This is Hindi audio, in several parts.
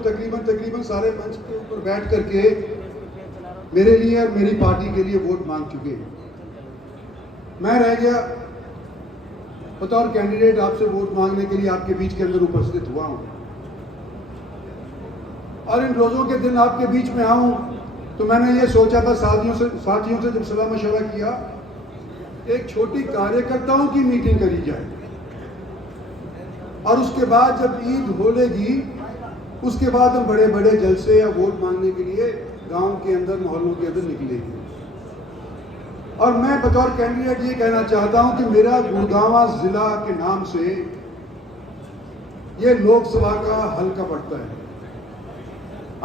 तकरीबन सारे मंच के ऊपर बैठ करके मेरे लिए और मेरी पार्टी के लिए वोट मांग चुके हैं। मैं रह गया बतौर कैंडिडेट आपसे वोट मांगने के लिए आपके बीच के अंदर उपस्थित हुआ हूं, और इन रोजों के दिन आपके बीच में आऊं तो मैंने ये सोचा था, साथियों से जब सलाह मशवरा किया, एक छोटी कार्यकर्ताओं की मीटिंग करी जाए, और उसके बाद जब ईद होलेगी उसके बाद हम बड़े बड़े जलसे या वोट मांगने के लिए गांव के अंदर, मोहल्लों के अंदर निकलेंगे। और मैं बतौर कैंडिडेट ये कहना चाहता हूं कि मेरा गुड़गांव जिला के नाम से ये लोकसभा का हल्का पड़ता है।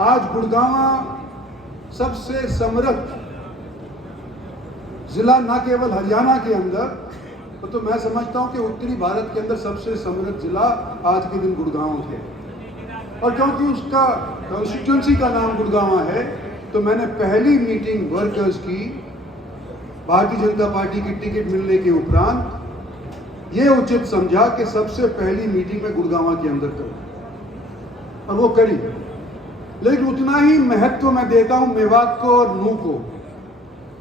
आज गुड़गांव सबसे समृद्ध जिला न केवल हरियाणा के अंदर, तो मैं समझता हूं कि उत्तरी भारत के अंदर सबसे समृद्ध जिला आज के दिन गुड़गांव है। और क्योंकि उसका कॉन्स्टिट्यूंसी का नाम गुड़गांव है, तो मैंने पहली मीटिंग वर्कर्स की भारतीय जनता पार्टी की टिकट मिलने के उपरांत ये उचित समझा कि सबसे पहली मीटिंग में गुड़गांव के अंदर करूं, और वो करी। लेकिन उतना ही महत्व मैं देता हूं मेवात को और नूह को,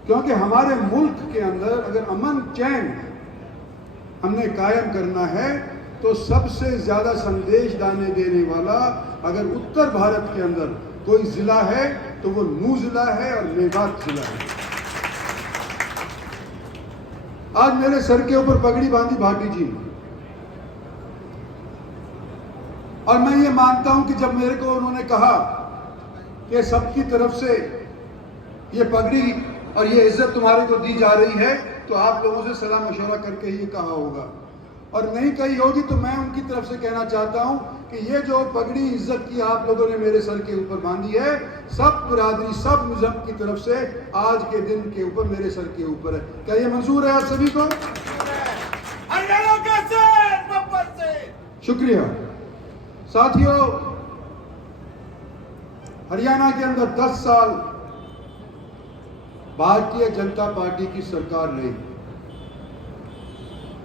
क्योंकि हमारे मुल्क के अंदर अगर अमन चैन हमने कायम करना है तो सबसे ज्यादा संदेश देने वाला अगर उत्तर भारत के अंदर कोई जिला है तो वो नूह जिला है और मेवात जिला है। आज मेरे सर के ऊपर पगड़ी बांधी भाटी जी, और मैं ये मानता हूं कि जब मेरे को उन्होंने कहा कि सबकी तरफ से ये पगड़ी और ये इज्जत तुम्हारे को दी जा रही है, तो आप लोगों से सलाह मशवरा करके ही कहा होगा, और नहीं कही होगी तो मैं उनकी तरफ से कहना चाहता हूं कि ये जो पगड़ी इज्जत की आप लोगों ने मेरे सर के ऊपर बांधी है, सब बिरादरी, सब मजहब की तरफ से आज के दिन के ऊपर मेरे सर के ऊपर है। क्या ये मंजूर है आप सभी को? शुक्रिया। साथियों, हरियाणा के अंदर 10 साल भारतीय जनता पार्टी की सरकार रही,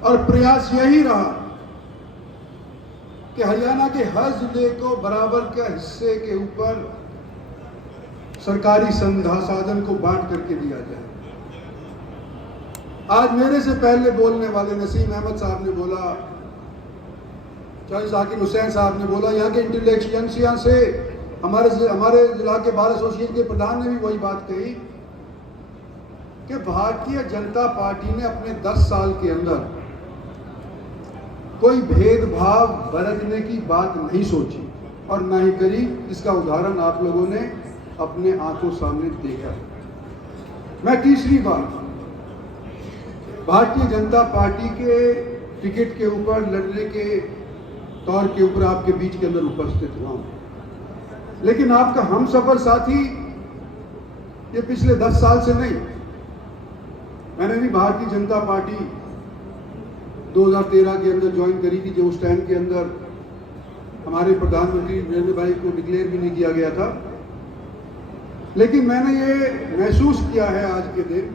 और प्रयास यही रहा कि हरियाणा के हर जिले को बराबर के हिस्से के ऊपर सरकारी संसाधन को बांट करके दिया जाए। आज मेरे से पहले बोलने वाले नसीम अहमद साहब ने बोला, चाहे जाकिर हुसैन साहब ने बोला, यहाँ के इंटेलिजेंसिया से हमारे जिला के बार एसोसिएशन के प्रधान ने भी वही बात कही कि भारतीय जनता पार्टी ने अपने 10 साल के अंदर कोई भेदभाव बरतने की बात नहीं सोची और ना ही करी। इसका उदाहरण आप लोगों ने अपने आंखों सामने देखा। मैं तीसरी बार भारतीय जनता पार्टी के टिकट के ऊपर लड़ने के तौर के ऊपर आपके बीच के अंदर उपस्थित हुआ हूं, लेकिन आपका हमसफर साथी ये पिछले 10 साल से नहीं। मैंने भी भारतीय जनता पार्टी 2013 के अंदर ज्वाइन करी थी, जो उस टाइम के अंदर हमारे प्रधानमंत्री नरेंद्र भाई को डिक्लेयर भी नहीं किया गया था। लेकिन मैंने ये महसूस किया है आज के दिन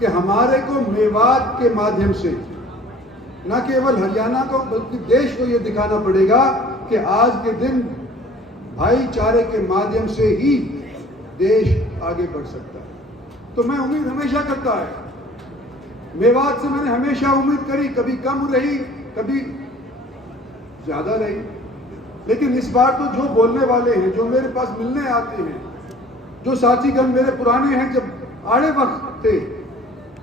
कि हमारे को मेवात के माध्यम से न केवल हरियाणा को बल्कि देश को ये दिखाना पड़ेगा कि आज के दिन भाईचारे के माध्यम से ही देश आगे बढ़ सकता है। तो मैं उम्मीद हमेशा करता है, मेवात से मैंने हमेशा उम्मीद करी, कभी कम रही कभी ज्यादा रही, लेकिन इस बार तो जो बोलने वाले हैं, जो मेरे पास मिलने आते हैं, जो साथीगण मेरे पुराने हैं, जब आड़े वक्त थे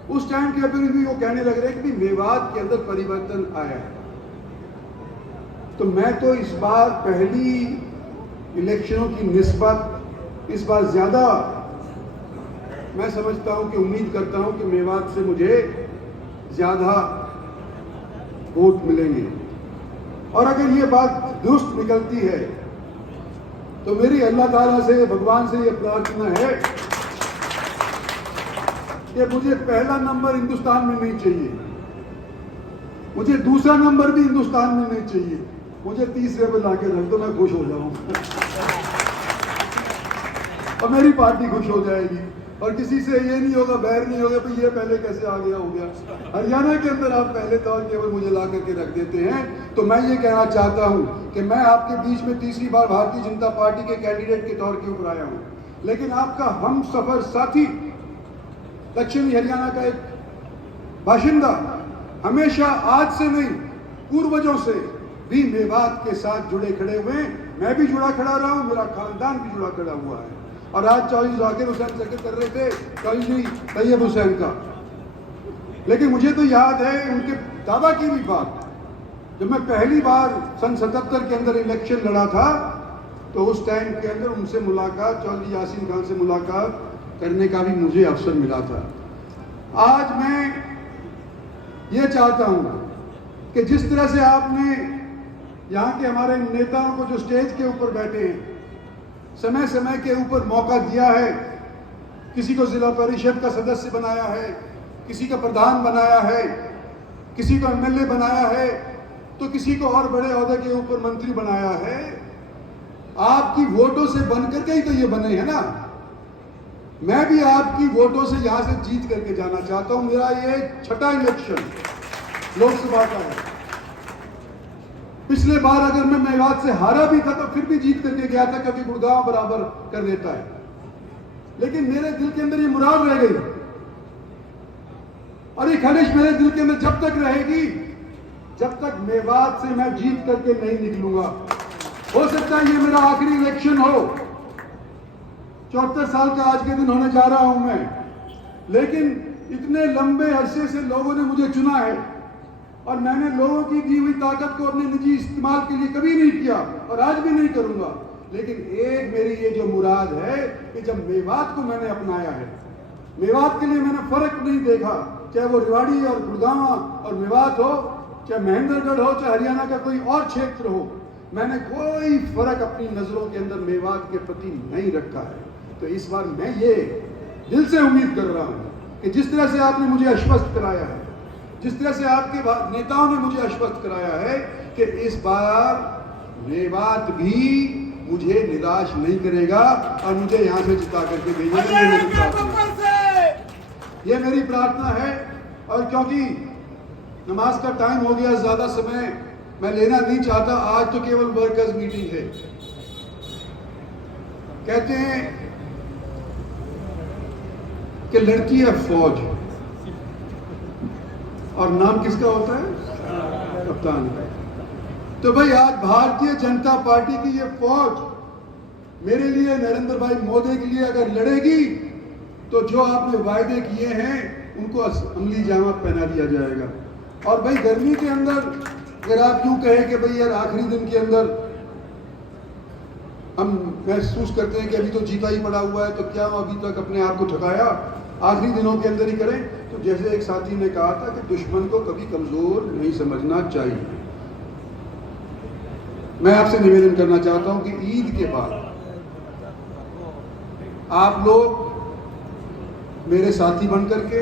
उस टाइम के अभी भी वो कहने लग रहे कि मेवात के अंदर परिवर्तन आया है। तो मैं तो इस बार पहली इलेक्शनों की निस्बत इस बार ज्यादा मैं समझता हूं कि उम्मीद करता हूं कि मेवात से मुझे ज्यादा वोट मिलेंगे। और अगर ये बात दुरुस्त निकलती है तो मेरी अल्लाह ताला से, भगवान से ये प्रार्थना है कि मुझे पहला नंबर हिंदुस्तान में नहीं चाहिए, मुझे दूसरा नंबर भी हिंदुस्तान में नहीं चाहिए, मुझे तीसरे पे लाके रख दो, मैं खुश हो जाऊं और मेरी पार्टी खुश हो जाएगी। और किसी से ये नहीं होगा, बैर नहीं होगा भाई ये पहले कैसे आ गया हो गया। हरियाणा के अंदर आप पहले तौर केवल मुझे ला करके रख देते हैं। तो मैं ये कहना चाहता हूँ कि मैं आपके बीच में तीसरी बार भारतीय जनता पार्टी के कैंडिडेट के तौर के ऊपर आया हूँ, लेकिन आपका हम सफर साथी, दक्षिणी हरियाणा का एक बाशिंदा, हमेशा आज से नहीं पूर्वजों से भी मेवात के साथ जुड़े खड़े हुए। मैं भी जुड़ा खड़ा रहा हूँ, मेरा खानदान भी जुड़ा खड़ा हुआ है। और आज चौधरी जाकिर हुसैन जिक्र कर रहे थे चौधरी तैयब हुसैन का, लेकिन मुझे तो याद है उनके दादा की भी बात। जब मैं पहली बार सन 77 के अंदर इलेक्शन लड़ा था तो उस टाइम के अंदर उनसे मुलाकात, चौधरी यासीन खान से मुलाकात करने का भी मुझे अवसर मिला था। आज मैं ये चाहता हूँ कि जिस तरह से आपने यहाँ के हमारे नेताओं को जो स्टेज के ऊपर बैठे हैं समय समय के ऊपर मौका दिया है, किसी को जिला परिषद का सदस्य बनाया है, किसी का प्रधान बनाया है, किसी को एमएलए बनाया है, तो किसी को और बड़े ओहदे के ऊपर मंत्री बनाया है। आपकी वोटों से बन करके ही तो ये बने हैं ना। मैं भी आपकी वोटों से यहां से जीत करके जाना चाहता हूं। मेरा ये 6ठा इलेक्शन लोकसभा का है। पिछले बार अगर मैं मेवात से हारा भी था तो फिर भी जीत करके गया था, क्योंकि गुड़गांव बराबर कर देता है। लेकिन मेरे दिल के अंदर ये मुराद रह गई और ये खलिश मेरे दिल के अंदर जब तक रहेगी जब तक मेवात से मैं जीत करके नहीं निकलूंगा। हो सकता है ये मेरा आखिरी इलेक्शन हो, 74 साल का आज के दिन होने जा रहा हूं मैं, लेकिन इतने लंबे अरसे से लोगों ने मुझे चुना है और मैंने लोगों की दी हुई ताकत को अपने निजी इस्तेमाल के लिए कभी नहीं किया और आज भी नहीं करूंगा। लेकिन एक मेरी ये जो मुराद है कि जब मेवात को मैंने अपनाया है, मेवात के लिए मैंने फर्क नहीं देखा, चाहे वो रेवाड़ी और गुड़गांव और मेवात हो, चाहे महेंद्रगढ़ हो, चाहे हरियाणा का कोई और क्षेत्र हो, मैंने कोई फर्क अपनी नजरों के अंदर मेवात के प्रति नहीं रखा है। तो इस बार मैं ये दिल से उम्मीद कर रहा हूं कि जिस तरह से आपने मुझे आश्वस्त कराया है, जिस तरह से आपके नेताओं ने मुझे आश्वस्त कराया है कि इस बार मेवात भी मुझे निराश नहीं करेगा और मुझे यहां से जिता करके भेजेगा। ये मेरी प्रार्थना है। और क्योंकि नमाज का टाइम हो गया, ज्यादा समय मैं लेना नहीं चाहता। आज तो केवल वर्कर्स मीटिंग है। कहते हैं कि लड़की है फौज और नाम किसका होता है? कप्तान का। तो भाई आज भारतीय जनता पार्टी की ये फौज मेरे लिए, नरेंद्र भाई मोदी के लिए अगर लड़ेगी तो जो आपने वायदे किए हैं उनको अमली जामा पहना दिया जाएगा। और भाई गर्मी के अंदर अगर आप यूं कहें कि भाई यार आखिरी दिन के अंदर हम महसूस करते हैं कि अभी तो जीता ही पड़ा हुआ है, तो क्या अभी तक अपने आप को थकाया, आखिरी दिनों के अंदर ही करें। तो जैसे एक साथी ने कहा था कि दुश्मन को कभी कमजोर नहीं समझना चाहिए। मैं आपसे निवेदन करना चाहता हूं कि ईद के बाद आप लोग मेरे साथी बनकर के,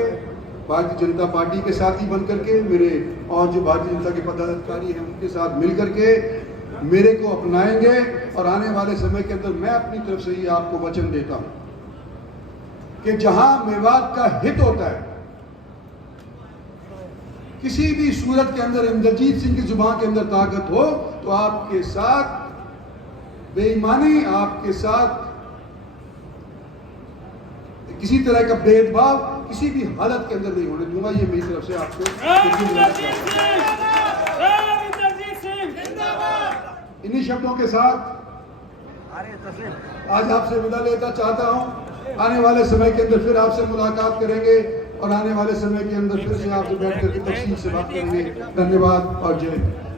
भारतीय जनता पार्टी के साथी बनकर के, मेरे और जो भारतीय जनता के पदाधिकारी हैं उनके साथ मिलकर के मेरे को अपनाएंगे। और आने वाले समय के अंदर मैं अपनी तरफ से ही आपको वचन देता हूं कि जहां मेवात का हित होता है, किसी भी सूरत के अंदर इंद्रजीत सिंह की जुबान के अंदर ताकत हो, तो आपके साथ बेईमानी, आपके साथ किसी तरह का भेदभाव किसी भी हालत के अंदर नहीं होने दूंगा। ये मेरी तरफ से आपको इन्हीं शब्दों के साथ आज आपसे विदा लेता चाहता हूं। आने वाले समय के अंदर फिर आपसे मुलाकात करेंगे और आने वाले समय के अंदर फिर से आपसे बैठ करके तफसील से बात करेंगे। धन्यवाद और जय हिंद।